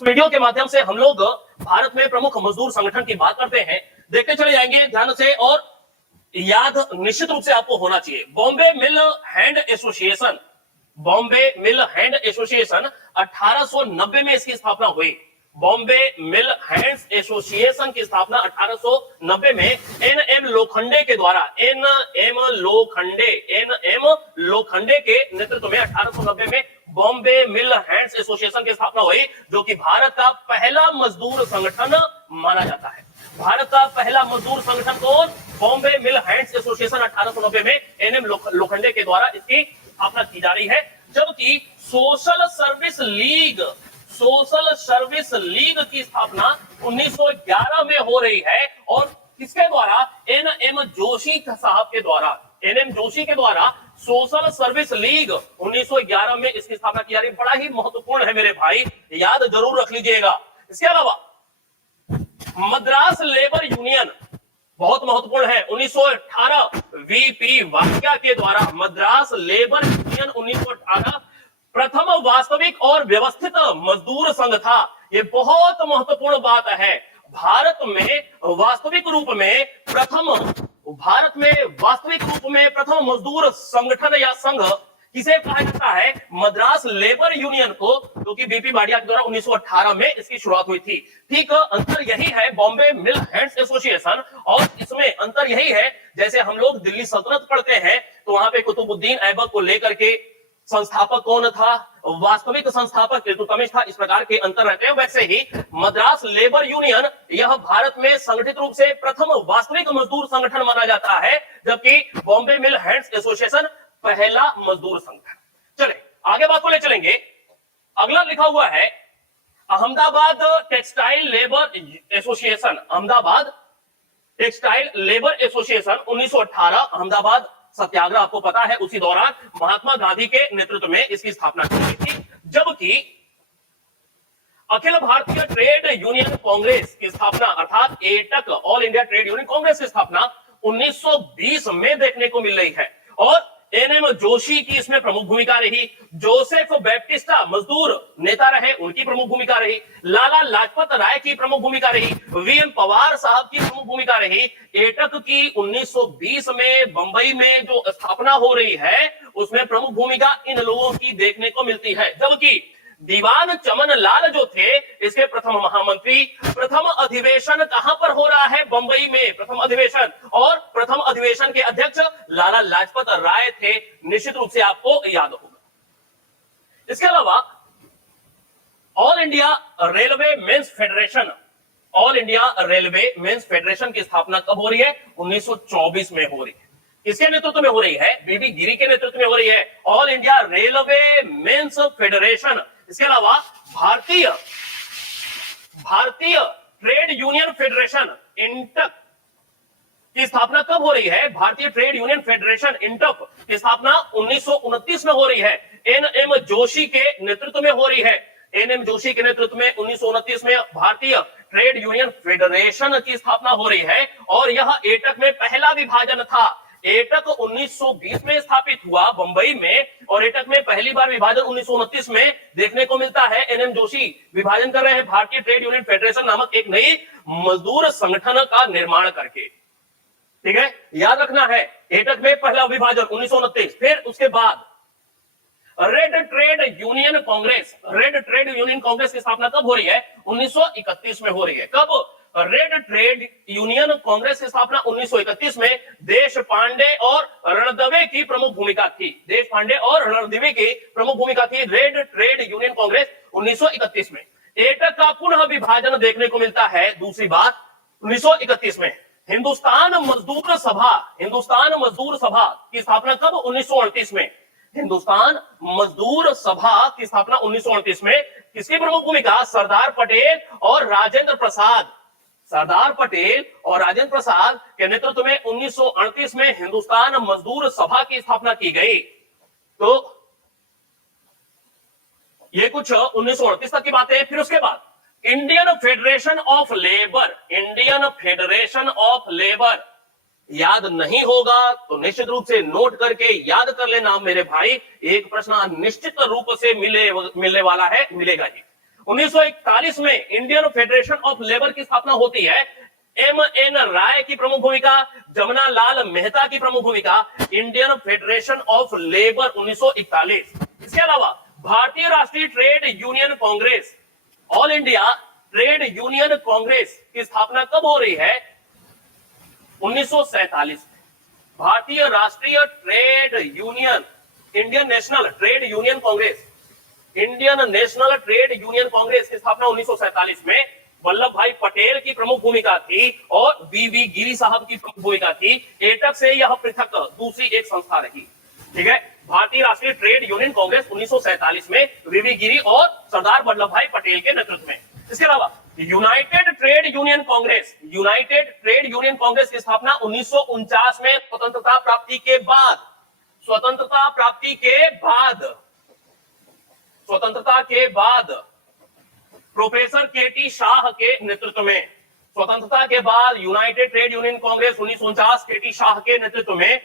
Video के माध्यम से हम लोग भारत में प्रमुख मजदूर संगठन की बात करते हैं। देखते चले जाएंगे ध्यान से और याद निश्चित रूप से आपको होना चाहिए। बॉम्बे मिल हैंड एसोसिएशन, बॉम्बे मिल हैंड एसोसिएशन 1890 में इसकी स्थापना हुई। बॉम्बे मिल हैंड्स एसोसिएशन की स्थापना 1890 में एन.एम. लोखंडे के द्वारा, एन.एम. लोखंडे के नेतृत्व में 1890 में बॉम्बे मिल हैंड्स एसोसिएशन की स्थापना हुई, जो कि भारत का पहला मजदूर संगठन माना जाता है। भारत का पहला मजदूर संगठन कौन? बॉम्बे मिल हैंड्स एसोसिएशन 1890 में एन.एम. लोखंडे के द्वारा इसकी स्थापना की जा रही है। जबकि सोशल सर्विस लीग की स्थापना 1911 में हो रही है और किसके द्वारा? एन.एम. जोशी साहब के द्वारा, एन.एम. जोशी के द्वारा सोशल सर्विस लीग 1911 में इसकी स्थापना की जा रही है। बड़ा ही महत्वपूर्ण है मेरे भाई, याद जरूर रख लीजिएगा। इसके अलावा मद्रास लेबर यूनियन बहुत महत्वपूर्ण है। 1918 वीपी वाक्या के द्वारा मद्रास लेबर यूनियन 1918 प्रथम वास्तविक और व्यवस्थित मजदूर संघ था। यह बहुत महत्वपूर्ण बात है। भारत में वास्तविक रूप में प्रथम मजदूर संगठन या संघ किसे कहा जाता है? मद्रास लेबर यूनियन को, जो कि बीपी वाडिया के द्वारा 1918 में इसकी शुरुआत हुई थी। ठीक अंतर यही है बॉम्बे मिल हैंड्स एसोसिएशन और इसमें अंतर यही है, जैसे हम लोग दिल्ली सल्तनत पढ़ते हैं तो वहां पे कुतुबुद्दीन ऐबक को लेकर के संस्थापक कौन था? वास्तविक संस्थापक इल्तुतमिश था। इस प्रकार के अंतर रहते हैं। वैसे ही मद्रास लेबर यूनियन यह भारत में संगठित रूप से प्रथम वास्तविक मजदूर संगठन माना जाता है, जबकि बॉम्बे मिल हैंड्स एसोसिएशन पहला मजदूर संगठन। चले आगे बात को ले चलेंगे। अगला लिखा हुआ है Ahmedabad textile labour association. Ahmedabad textile labour association 1918 Ahmedabad Satyagraha आपको पता है, उसी दौरान महात्मा गांधी के नेतृत्व में इसकी स्थापना की गई थी। जबकि अखिल भारतीय ट्रेड यूनियन कांग्रेस की स्थापना अर्थात AITUC, all India trade union Congress की स्थापना 1920 में देखने को मिल रही है और एन.एम. जोशी की इसमें प्रमुख भूमिका रही। जोसेफ बैप्टिस्टा मजदूर नेता रहे, उनकी प्रमुख भूमिका रही। लाला लाजपत राय की प्रमुख भूमिका रही। वी.एम. पवार साहब की प्रमुख भूमिका रही। एटक की 1920 में बंबई में जो स्थापना हो रही है उसमें प्रमुख भूमिका इन लोगों की देखने को मिलती है। जबकि दीवान चमन लाल जो थे इसके प्रथम महामंत्री। प्रथम अधिवेशन कहां पर हो रहा है? बंबई में प्रथम अधिवेशन, और प्रथम अधिवेशन के अध्यक्ष लाला लाजपत राय थे। निश्चित रूप से आपको याद होगा। इसके अलावा all India railway men's federation, all India railway men's federation की स्थापना कब हो रही है? 1924 में हो रही है। किसके नेतृत्व में हो रही है? बीबी गिरी के नेतृत्व में हो रही है all India railway men's federation. इसके अलावा भारतीय ट्रेड यूनियन फेडरेशन इंटक की स्थापना कब हो रही है? भारतीय ट्रेड यूनियन फेडरेशन इंटक की स्थापना 1929 में हो रही है। एन.एम. जोशी के नेतृत्व में हो रही है। एन.एम. जोशी के नेतृत्व में 1929 में भारतीय ट्रेड यूनियन फेडरेशन की स्थापना हो रही है और यह एटक में पहला विभाजन था। एटक 1920 में स्थापित हुआ बंबई में और एटक में पहली बार विभाजन 1929 में देखने को मिलता है। एन.एम. जोशी विभाजन कर रहे हैं भारतीय ट्रेड यूनियन फेडरेशन नामक एक नई मजदूर संगठन का निर्माण करके। ठीक है, याद रखना है एटक में पहला विभाजन 1929। फिर उसके बाद रेड ट्रेड यूनियन कांग्रेस की स्थापना कब हो रही है? 1931 में हो रही है। कब? रेड ट्रेड यूनियन कांग्रेस की स्थापना 1931 में देश पांडे और रणदवे की प्रमुख भूमिका थी। देश पांडे और रणदवे की प्रमुख भूमिका थी रेड ट्रेड यूनियन कांग्रेस 1931 में। एटक का पुनः विभाजन देखने को मिलता है, दूसरी बात 1931 में। हिंदुस्तान मजदूर सभा की स्थापना कब? 1938 में। हिंदुस्तान मजदूर सभा की स्थापना 1938 में। किसकी प्रमुख भूमिका? सरदार पटेल और राजेंद्र प्रसाद के नेतृत्व में 1938 में हिंदुस्तान मजदूर सभा की स्थापना की गई। तो ये कुछ 1938 तक की बातें। फिर उसके बाद इंडियन फेडरेशन ऑफ लेबर याद नहीं होगा तो निश्चित रूप से नोट करके याद कर लेना मेरे भाई। एक प्रश्न निश्चित रूप से मिलने वाला है, मिलेगा ही। 1941 में इंडियन फेडरेशन ऑफ लेबर की स्थापना होती है। एम.एन. राय की प्रमुख भूमिका, जमुना लाल मेहता की प्रमुख भूमिका, इंडियन फेडरेशन ऑफ लेबर 1941। इसके अलावा भारतीय राष्ट्रीय trade union Congress, all India trade union Congress की स्थापना कब हो रही है? 1947 में। भारतीय राष्ट्रीय trade union, Indian national trade union Congress, Indian national trade union Congress की स्थापना 1947 में वल्लभ भाई पटेल की प्रमुख भूमिका थी और वी गिरी साहब की प्रमुख भूमिका थी। एटक से यह पृथक दूसरी एक संस्था रही। ठीक है, भारतीय राष्ट्रीय ट्रेड यूनियन कांग्रेस 1947 में वी गिरी और सरदार वल्लभ भाई पटेल के नेतृत्व में। इसके अलावा United trade union Congress, United trade union Congress की स्थापना 1949 में स्वतंत्रता प्राप्ति के बाद, स्वतंत्रता प्राप्ति के बाद, स्वतंत्रता के बाद प्रोफेसर के.टी. शाह के नेतृत्व में, स्वतंत्रता के बाद United trade union Congress 1949 K.T.. Shah के नेतृत्व में